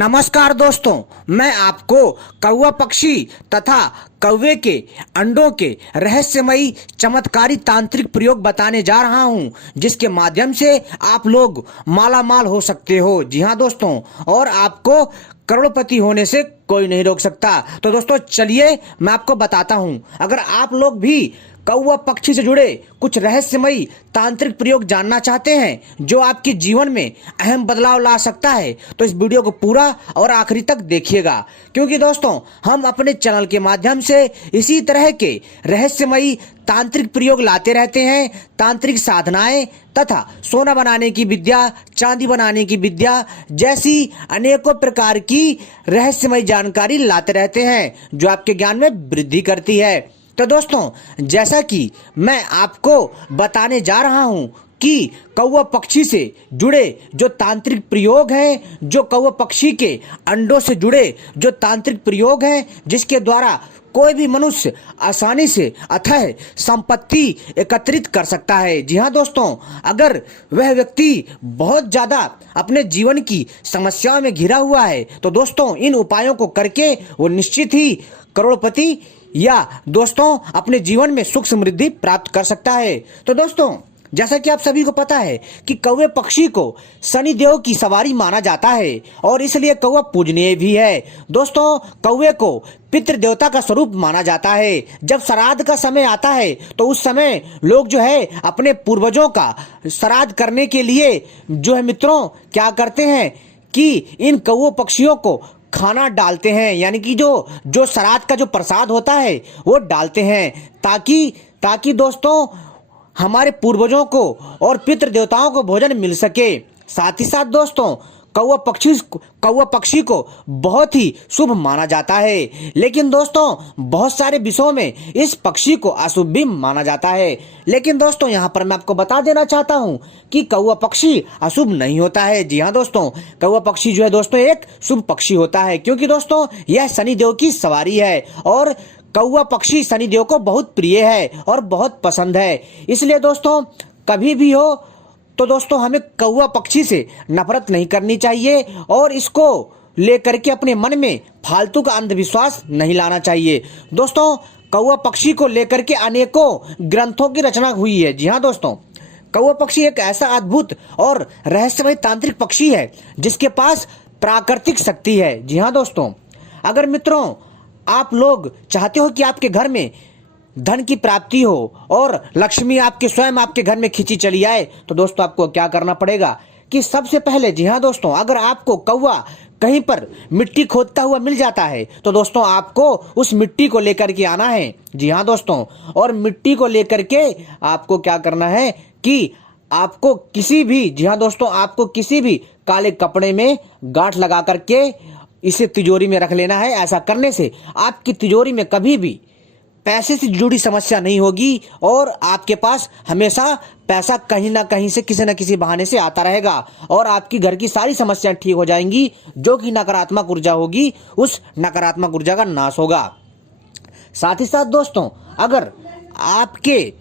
नमस्कार दोस्तों, मैं आपको कौवा पक्षी तथा कौवे के अंडों के रहस्यमयी चमत्कारी तांत्रिक प्रयोग बताने जा रहा हूं, जिसके माध्यम से आप लोग माला माल हो सकते हो। जी हां दोस्तों, और आपको करोड़पति होने से कोई नहीं रोक सकता। तो दोस्तों चलिए मैं आपको बताता हूं। अगर आप लोग भी कौवा पक्षी से जुड़े कुछ रहस्यमयी तांत्रिक प्रयोग जानना चाहते हैं जो आपके जीवन में अहम बदलाव ला सकता है, तो इस वीडियो को पूरा और आखिरी तक देखिएगा, क्योंकि दोस्तों हम अपने चैनल के माध्यम से इसी तरह के रहस्यमयी तांत्रिक प्रयोग लाते रहते हैं। तांत्रिक साधनाएं तथा सोना बनाने की विद्या, चांदी बनाने की विद्या जैसी अनेकों प्रकार की रहस्यमयी जानकारी लाते रहते हैं जो आपके ज्ञान में वृद्धि करती है। तो दोस्तों, जैसा कि मैं आपको बताने जा रहा हूं कि कौवा पक्षी से जुड़े जो तांत्रिक प्रयोग हैं, जो कौवा पक्षी के अंडों से जुड़े जो तांत्रिक प्रयोग हैं, जिसके द्वारा कोई भी मनुष्य आसानी से अथाह संपत्ति एकत्रित कर सकता है। जी हाँ दोस्तों, अगर वह व्यक्ति बहुत ज्यादा अपने जीवन की समस्याओं में घिरा हुआ है, तो दोस्तों इन उपायों को करके वो निश्चित ही करोड़पति या दोस्तों अपने जीवन में सुख समृद्धि प्राप्त कर सकता है। तो दोस्तों, जैसा कि आप सभी को पता है कि कौवे पक्षी को शनि देव की सवारी माना जाता है और इसलिए कौवा पूजनीय भी है। दोस्तों, कौवे को पितृ देवता का स्वरूप माना जाता है। जब श्राद्ध का समय आता है तो उस समय लोग जो है अपने पूर्वजों का श्राद्ध करने के लिए जो है मित्रों क्या करते हैं कि इन कौवे पक्षियों को खाना डालते हैं, यानी कि जो श्राद्ध का जो प्रसाद होता है वो डालते हैं, ताकि दोस्तों हमारे पूर्वजों को और पितृ देवताओं को भोजन मिल सके। साथ ही साथ दोस्तों कौवा पक्षी को बहुत ही शुभ माना जाता है, लेकिन दोस्तों बहुत सारे विषयों में इस पक्षी को अशुभ भी माना जाता है। लेकिन दोस्तों यहाँ पर मैं आपको बता देना चाहता हूँ कि कौवा पक्षी अशुभ नहीं होता है। जी हाँ दोस्तों, कौवा पक्षी जो है दोस्तों एक शुभ पक्षी होता है, क्योंकि दोस्तों यह शनि देव की सवारी है और कौवा पक्षी शनि देव को बहुत प्रिय है और बहुत पसंद है। इसलिए दोस्तों कभी भी हो तो दोस्तों हमें कौवा पक्षी से नफरत नहीं करनी चाहिए और इसको लेकर के अपने मन में फालतू का अंधविश्वास नहीं लाना चाहिए। दोस्तों कौवा पक्षी को लेकर के अनेकों ग्रंथों की रचना हुई है। जी हाँ दोस्तों, कौवा पक्षी एक ऐसा अद्भुत और रहस्यमय तांत्रिक पक्षी है जिसके पास प्राकृतिक शक्ति है। जी हाँ दोस्तों, अगर मित्रों आप लोग चाहते हो कि आपके घर में धन की प्राप्ति हो और लक्ष्मी स्वयं आपके घर में खींची चली आए, तो दोस्तों आपको क्या करना पड़ेगा कि सबसे पहले, जी हाँ दोस्तों, अगर आपको कौवा कहीं पर मिट्टी खोदता हुआ मिल जाता है तो दोस्तों आपको उस मिट्टी को लेकर के आना है। जी हाँ दोस्तों, और मिट्टी को लेकर के आपको क्या करना है कि आपको किसी भी, जी हाँ दोस्तों, आपको किसी भी काले कपड़े में गांठ लगा करके इसे तिजोरी में रख लेना है। ऐसा करने से आपकी तिजोरी में कभी भी पैसे से जुड़ी समस्या नहीं होगी और आपके पास हमेशा पैसा कहीं ना कहीं से किसी न किसी बहाने से आता रहेगा और आपकी घर की सारी समस्याएं ठीक हो जाएंगी। जो कि नकारात्मक ऊर्जा होगी उस नकारात्मक ऊर्जा का नाश होगा। साथ ही साथ दोस्तों, अगर आपके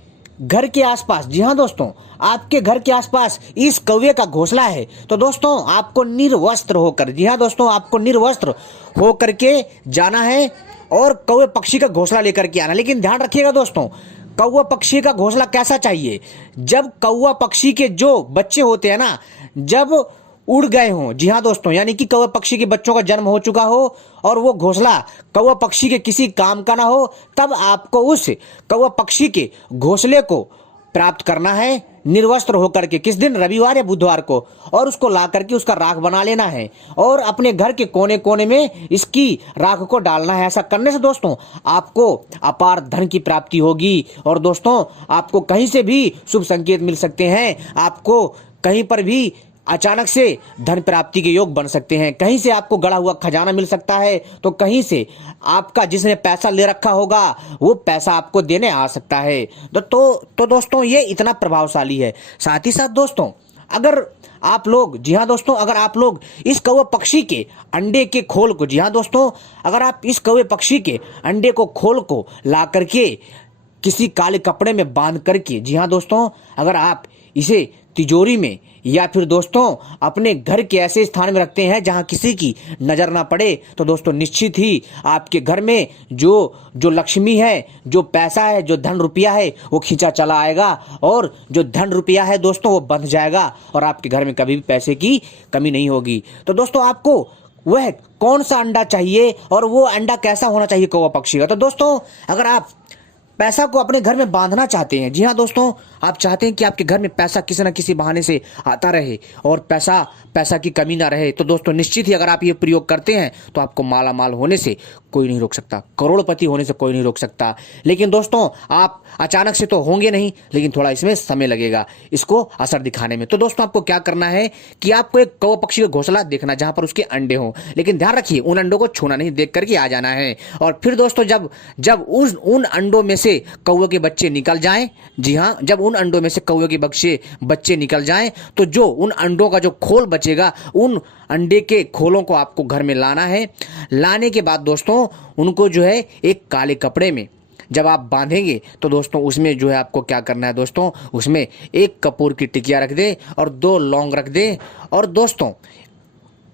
घर के आसपास, जी हाँ दोस्तों, आपके घर के आसपास इस कौवे का घोंसला है तो दोस्तों आपको निर्वस्त्र होकर, जी हाँ दोस्तों, आपको निर्वस्त्र होकर के जाना है और कौवे पक्षी का घोंसला लेकर के आना। लेकिन ध्यान रखिएगा दोस्तों, कौवा पक्षी का घोंसला कैसा चाहिए? जब कौवा पक्षी के जो बच्चे होते हैं ना, जब उड़ गए हों, जी हाँ दोस्तों, यानी कि कौवा पक्षी के बच्चों का जन्म हो चुका हो और वो घोंसला कौवा पक्षी के किसी काम का ना हो, तब आपको उस कौवा पक्षी के घोंसले को प्राप्त करना है निर्वस्त्र होकर के। किस दिन? रविवार या बुधवार को, और उसको ला करके उसका राख बना लेना है और अपने घर के कोने कोने में इसकी राख को डालना है। ऐसा करने से दोस्तों आपको अपार धन की प्राप्ति होगी और दोस्तों आपको कहीं से भी शुभ संकेत मिल सकते हैं। आपको कहीं पर भी अचानक से धन प्राप्ति के योग बन सकते हैं। कहीं से आपको गड़ा हुआ खजाना मिल सकता है, तो कहीं से आपका जिसने पैसा ले रखा होगा वो पैसा आपको देने आ सकता है। तो दोस्तों ये इतना प्रभावशाली है। साथ ही साथ दोस्तों, अगर आप लोग, जी हाँ दोस्तों, अगर आप लोग इस कौवे पक्षी के अंडे के खोल को, जी हाँ दोस्तों, अगर आप इस कौवे पक्षी के अंडे को खोल को ला करके किसी काले कपड़े में बांध करके, जी हाँ दोस्तों, अगर आप इसे तिजोरी में या फिर दोस्तों अपने घर के ऐसे स्थान में रखते हैं जहां किसी की नजर ना पड़े, तो दोस्तों निश्चित ही आपके घर में जो जो लक्ष्मी है, जो पैसा है, जो धन रुपया है, वो खींचा चला आएगा, और जो धन रुपया है दोस्तों वो बंध जाएगा, और आपके घर में कभी भी पैसे की कमी नहीं होगी। तो दोस्तों आपको वह कौन सा अंडा चाहिए और वो अंडा कैसा होना चाहिए कौवा पक्षी का? तो दोस्तों अगर आप पैसा को अपने घर में बांधना चाहते हैं, जी हाँ दोस्तों, आप चाहते हैं कि आपके घर में पैसा किसी न किसी बहाने से आता रहे और पैसा की कमी ना रहे, तो दोस्तों निश्चित ही अगर आप ये प्रयोग करते हैं तो आपको माला माल होने से कोई नहीं रोक सकता, करोड़पति होने से कोई नहीं रोक सकता। लेकिन दोस्तों आप अचानक से तो होंगे नहीं, लेकिन थोड़ा इसमें समय लगेगा इसको असर दिखाने में। तो दोस्तों आपको क्या करना है कि आपको एक कौवा पक्षी का घोंसला देखना जहां पर उसके अंडे हों, लेकिन ध्यान रखिए उन अंडों को छूना नहीं, देख करके आ जाना है। और फिर दोस्तों जब जब उन अंडों में से कौवे के बच्चे निकल जाएं, जी हाँ, जब उन अंडों में से कौवे के बच्चे निकल जाएं, तो जो उन अंडों का जो खोल बचेगा, उन अंडे के खोलों को आपको घर में लाना है। लाने के बाद दोस्तों उनको जो है एक काले कपड़े में जब आप बांधेंगे, तो दोस्तों उसमें जो है आपको क्या करना है दोस्तों, उसमें एक कपूर की टिकिया रख दे और 2 लौंग रख दे, और दोस्तों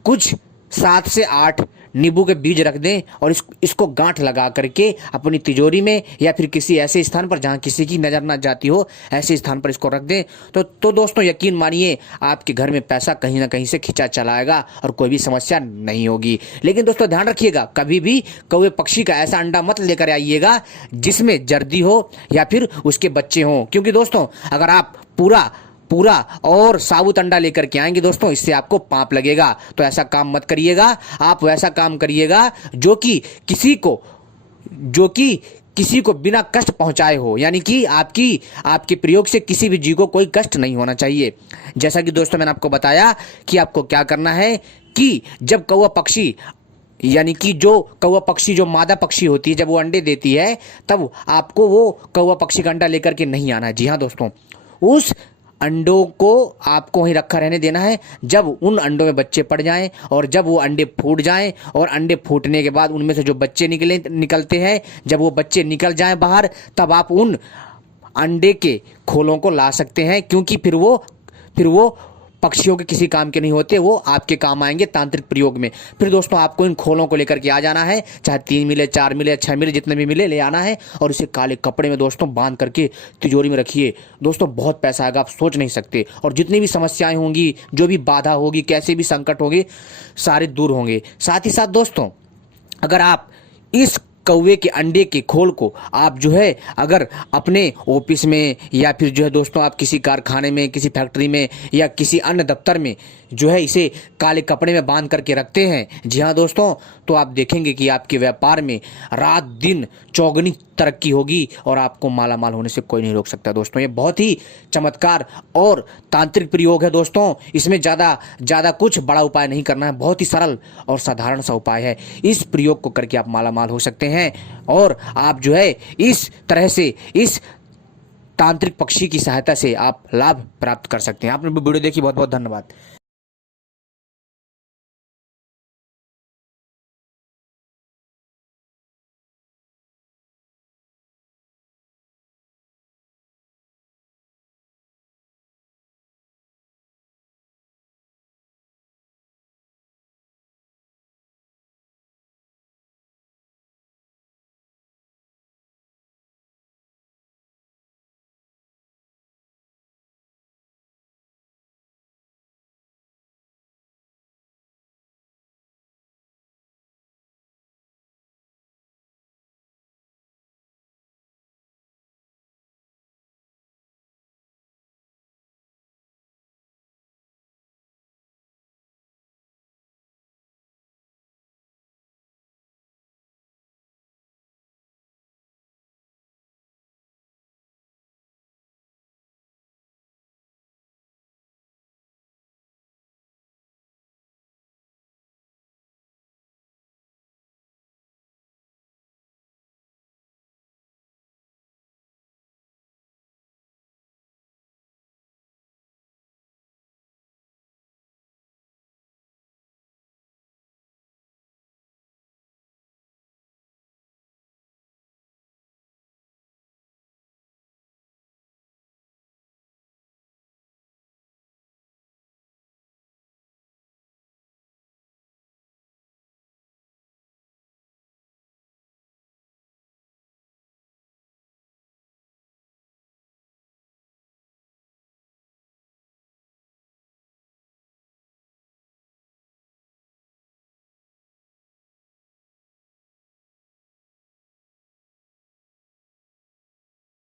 कुछ 7 से 8 नींबू के बीज रख दें, और इसको गांठ लगा करके अपनी तिजोरी में या फिर किसी ऐसे स्थान पर जहां किसी की नजर ना जाती हो, ऐसे स्थान पर इसको रख दें। तो दोस्तों यकीन मानिए आपके घर में पैसा कहीं ना कहीं से खिंचा चला आएगा और कोई भी समस्या नहीं होगी। लेकिन दोस्तों ध्यान रखिएगा, कभी भी कौवे पक्षी का ऐसा अंडा मत लेकर आइएगा जिसमें जर्दी हो या फिर उसके बच्चे हों, क्योंकि दोस्तों अगर आप पूरा और साबुत अंडा लेकर के आएंगे दोस्तों, इससे आपको पाप लगेगा। तो ऐसा काम मत करिएगा, आप वैसा काम करिएगा जो कि किसी को बिना कष्ट पहुंचाए हो, यानी कि आपके प्रयोग से किसी भी जीव को कोई कष्ट नहीं होना चाहिए। जैसा कि दोस्तों मैंने आपको बताया कि आपको क्या करना है कि जब कौवा पक्षी, यानी कि जो कौवा पक्षी जो मादा पक्षी होती है, जब वो अंडे देती है, तब आपको वो कौवा पक्षी का अंडा लेकर के नहीं आना है। जी हाँ दोस्तों, उस अंडों को आपको वहीं रखा रहने देना है। जब उन अंडों में बच्चे पड़ जाएं और जब वो अंडे फूट जाएं, और अंडे फूटने के बाद उनमें से जो बच्चे निकलते हैं, जब वो बच्चे निकल जाएं बाहर, तब आप उन अंडे के खोलों को ला सकते हैं, क्योंकि फिर वो पक्षियों के किसी काम के नहीं होते, वो आपके काम आएंगे तांत्रिक प्रयोग में। फिर दोस्तों आपको इन खोलों को लेकर के आ जाना है, चाहे 3 मिले, 4 मिले, 6 मिले, जितने भी मिले ले आना है, और इसे काले कपड़े में दोस्तों बांध करके तिजोरी में रखिए। दोस्तों बहुत पैसा आएगा, आप सोच नहीं सकते, और जितनी भी समस्याएं होंगी, जो भी बाधा होगी, कैसे भी संकट होंगे, सारे दूर होंगे। साथ ही साथ दोस्तों अगर आप इस कौवे के अंडे के खोल को आप जो है अगर अपने ऑफिस में या फिर जो है दोस्तों आप किसी कारखाने में, किसी फैक्ट्री में या किसी अन्य दफ्तर में जो है इसे काले कपड़े में बांध करके रखते हैं, जी हाँ दोस्तों, तो आप देखेंगे कि आपके व्यापार में रात दिन चौगुनी तरक्की होगी और आपको माला माल होने से कोई नहीं रोक सकता। दोस्तों ये बहुत ही चमत्कार और तांत्रिक प्रयोग है दोस्तों, इसमें ज़्यादा कुछ बड़ा उपाय नहीं करना है, बहुत ही सरल और साधारण सा उपाय है। इस प्रयोग को करके आप माला माल हो सकते हैं और आप जो है इस तरह से इस तांत्रिक पक्षी की सहायता से आप लाभ प्राप्त कर सकते हैं। आपने वीडियो देखी, बहुत बहुत धन्यवाद।